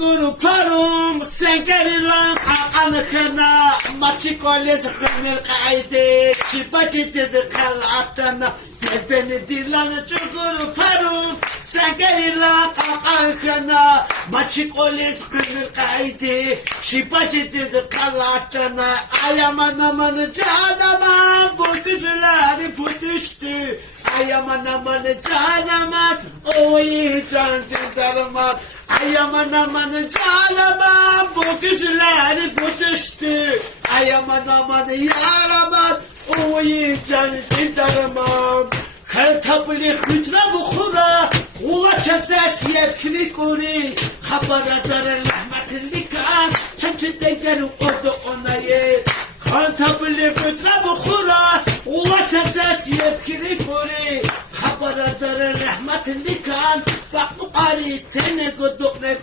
çukur parum sen geri lan kakanıkına maçı kolye zıkırmır kaydı şipacı tezi kalatana beni dilan çukur parum sen geri lan kakanıkına maçı kolye zıkırmır kaydı şipacı tezi kalatana ayaman aman canama bu güzüleri bu düştü ayaman aman canaman oy can cindarman ayaman aman canaman bu güzüleri bu düştü ayaman aman yaraman oy can cindarman kar tapılı hütra bukhura ula çases yevkini kuri habaradarın rahmetlikan çekilde geri ordu onayı kar tapılı hütra bukhura ula çases yevkini kuri habaradarın rahmetlikan bak bu ari tene godok ne